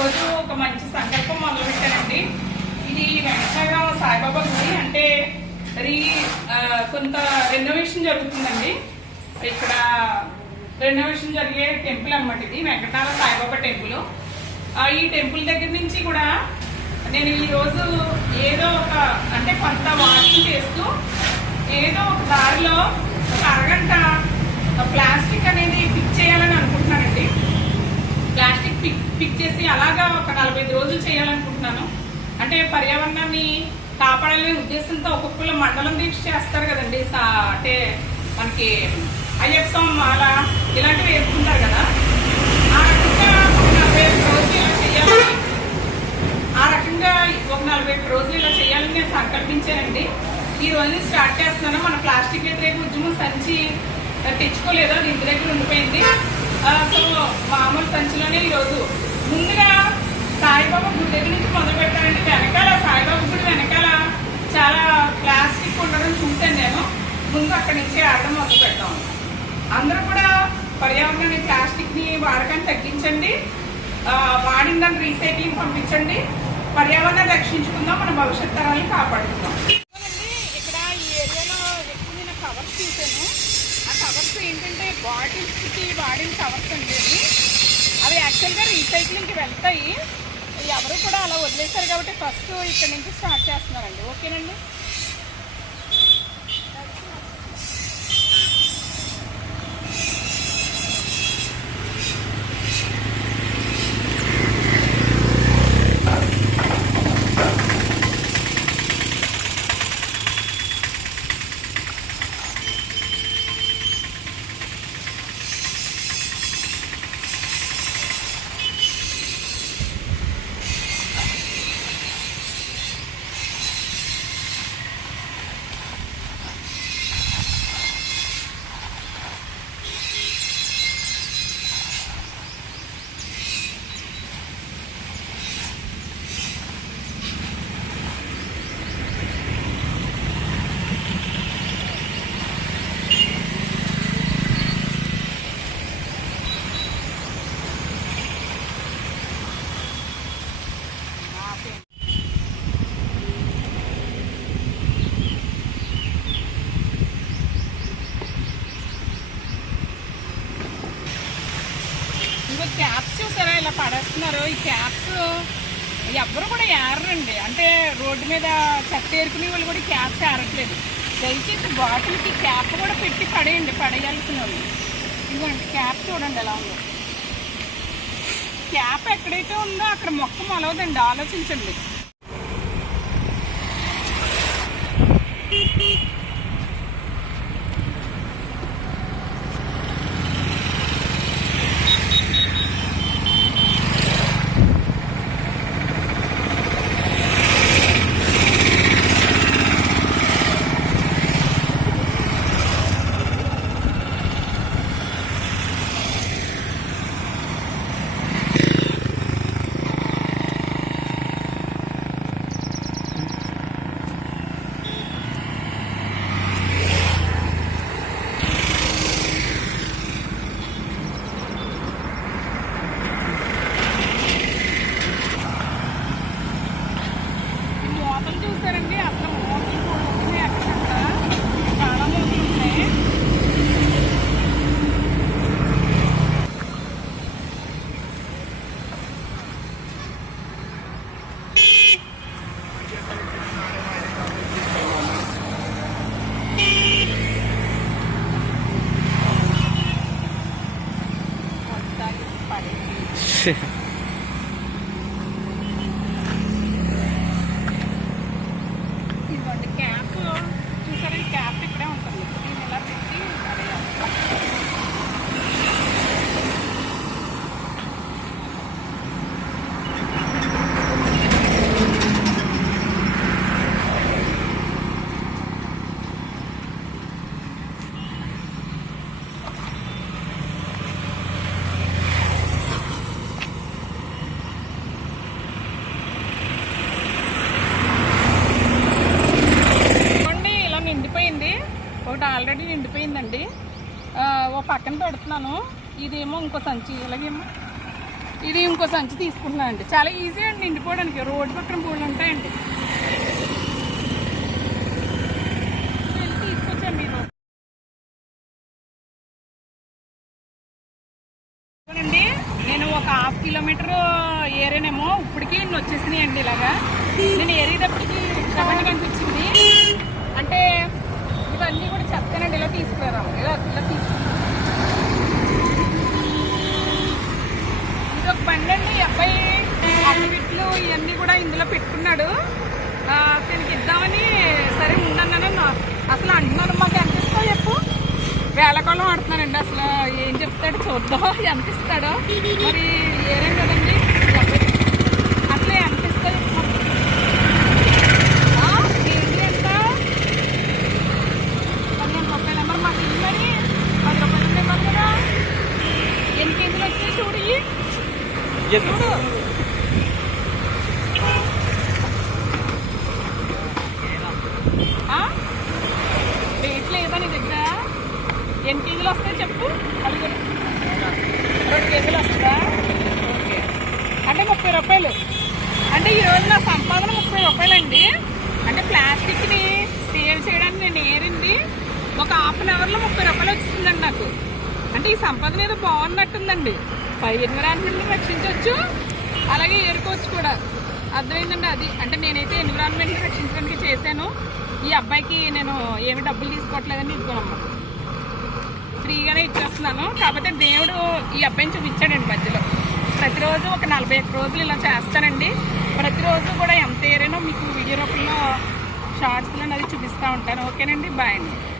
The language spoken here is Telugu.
ఈరోజు ఒక మంచి సంకల్పం మొదలుపెట్టానండి. ఇది వెంకటనగరం సాయిబాబా గుడి అంటే కొంత రెనోవేషన్ జరుగుతుందండి. ఇక్కడ రెనోవేషన్ జరిగే టెంపుల్ అన్నమాట. ఇది వెంకటనగరం సాయిబాబా టెంపుల్. ఈ టెంపుల్ దగ్గర నుంచి కూడా నేను ఈరోజు ఏదో ఒక అంటే కొంత వాకింగ్ చేస్తూ ఏదో ఒక దారిలో ఒక అరగంట ప్లాస్టిక్ అనేది పిక్ చేయాలని అనుకుంటున్నానండి. ప్లాస్టిక్ పిక్ చేసి అలాగా ఒక 45 రోజులు చేయాలనుకుంటున్నాను. అంటే పర్యావరణాన్ని కాపాడాలనే ఉద్దేశంతో ఒక్కొక్కరు మండలం దీక్ష చేస్తారు కదండి. అంటే మనకి అయ్యప్ప స్వామి మాల ఇలాంటివి వేసుకుంటారు కదా. ఆ రకంగా ఒక 45 రోజులు ఇలా చేయాలని ఒక 45 రోజులు ఇలా చేయాలని నేను సంకల్పించానండి. ఈ రోజు స్టార్ట్ చేస్తున్నాను. మన ప్లాస్టిక్ వ్యతిరేక ఉద్యమం సంచి తెచ్చుకోలేదు, అది ఇంటి దగ్గర ఉండిపోయింది. సో మామూలు సంచిలోనే ఈరోజు ముందుగా సాయిబాబా గుడి దగ్గర నుంచి మొదలు పెట్టానండి. వెనకాల సాయిబాబా గుడి వెనకాల చాలా ప్లాస్టిక్ ఉండడం చూశాను నేను. ముందు అక్కడి నుంచి ఆడడం మొదలు పెడతాం. అందరూ కూడా పర్యావరణాన్ని ప్లాస్టిక్ని వాడకాన్ని తగ్గించండి, వాడిన దాన్ని రీసైక్లింగ్ పంపించండి, పర్యావరణాన్ని రక్షించుకుందాం, మన భవిష్యత్ తరాలను కాపాడుకుందాం. ఇక్కడ ఈ ఏరియాలో ఎక్కువ నేను కవర్స్ చూసాను. ఆ కవర్స్ ఏంటంటే బాటిల్స్కి వాడిన కవర్స్ ఉండేవి. అవి యాక్చువల్గా రీసైక్లింగ్కి వెళ్తాయి. ఎవరు కూడా అలా వదిలేశారు కాబట్టి ఫస్ట్ ఇక్కడ నుంచి స్టార్ట్ చేస్తున్నారండి. ఓకేనండి. క్యాప్స్ చూసారా ఇలా పడేస్తున్నారు. ఈ క్యాప్స్ ఎవ్వరు కూడా ఏరండి. అంటే రోడ్డు మీద చెత్త ఏరుకునే వాళ్ళు కూడా క్యాప్స్ ఏరట్లేదు. దయచేసి బాటిల్కి క్యాప్ కూడా పెట్టి పడేయాల్సిన వాళ్ళు. ఇదిగోండి క్యాప్ చూడండి ఎలా ఉందో. క్యాప్ ఎక్కడైతే ఉందో అక్కడ మొక్క మొలవదండి. ఆలోచించండి. చూసారండి అసలు మోతలు కూడా ఉన్నాయి. అక్కడ చాలా మోతలు ఉన్నాయి. ఒకటి ఆల్రెడీ నిండిపోయిందండి. ఓ పక్కన పెడుతున్నాను. ఇదేమో ఇంకో సంచి. ఇలాగేమో ఇది ఇంకో సంచి తీసుకుంటున్నానండి. చాలా ఈజీ అండి నిండిపోవడానికి. రోడ్డు పక్కన పూలు ఉంటాయండి. తీసుకొచ్చాను మీరు అండి. నేను ఒక 1/2 కిలోమీటర్ ఏరేనేమో ఇప్పటికీ ఇన్ని వచ్చేసినాయి అండి. ఇలాగా నేను ఏరేటప్పటికి రిక్షాబండి కనిపించింది. అంటే ఇవన్నీ కూడా చెప్తానండి. ఇలా తీసుకురాము, ఇలా తీసుకున్నాం. ఇంకొక బండి అండి. ఈ అబ్బాయి అన్నిట్లు ఇవన్నీ కూడా ఇందులో పెట్టుకున్నాడు. దీనికి ఇద్దామని సరే ఉండన్నాను. అసలు అంటున్నాను మాకు ఎంత ఇస్తావు చెప్పు. వేళకోళం ఆడుతున్నానండి. అసలు ఏం చెప్తాడు చూద్దాం, ఎంత ఇస్తాడో. మరి ఏరేం కదండి అసలు ఎంత ఇస్తా ఏంటి ఎంత 15 రూపాయలు. మరి మాకు ఇల్లు మరి 10 రూపాయలు ఇవ్వాలి కదా. ఎన్ని కేజీలు వచ్చినాయి చూడు. చూడు రేట్ లేదా నీ దగ్గర? ఎన్ని కేజీలు వస్తాయి చెప్పు. 2 కేజీలు వస్తుందా? ఓకే, అంటే 30 రూపాయలు. అంటే ఈరోజు నా సంపాదన 30 రూపాయలండి. అంటే ప్లాస్టిక్ని సేల్ చేయడానికి నేను ఏరింది ఒక 1/2 అవర్లో 30 రూపాయలు వచ్చిందండి నాకు. అంటే ఈ సంపాదన ఏదో బాగున్నట్టుందండి. ఎన్విరాన్మెంట్ని రక్షించవచ్చు, అలాగే ఏరుకోవచ్చు కూడా. అర్థమైందండి అది. అంటే నేనైతే ఎన్విరాన్మెంట్ని రక్షించడానికి చేశాను. ఈ అబ్బాయికి నేను ఏమి డబ్బులు తీసుకోవట్లేదని ఇదిగోనమ్మా ఫ్రీగానే ఇచ్చేస్తున్నాను. కాకపోతే దేవుడు ఈ అబ్బాయిని చూపించాడండి మధ్యలో. ప్రతిరోజు ఒక 41 రోజులు ఇలా చేస్తానండి. ప్రతిరోజు కూడా ఎంత ఏరేనో మీకు వీడియో రూపంలో షార్ట్స్లో అది చూపిస్తూ ఉంటాను. ఓకేనండి, బాయ్ అండి.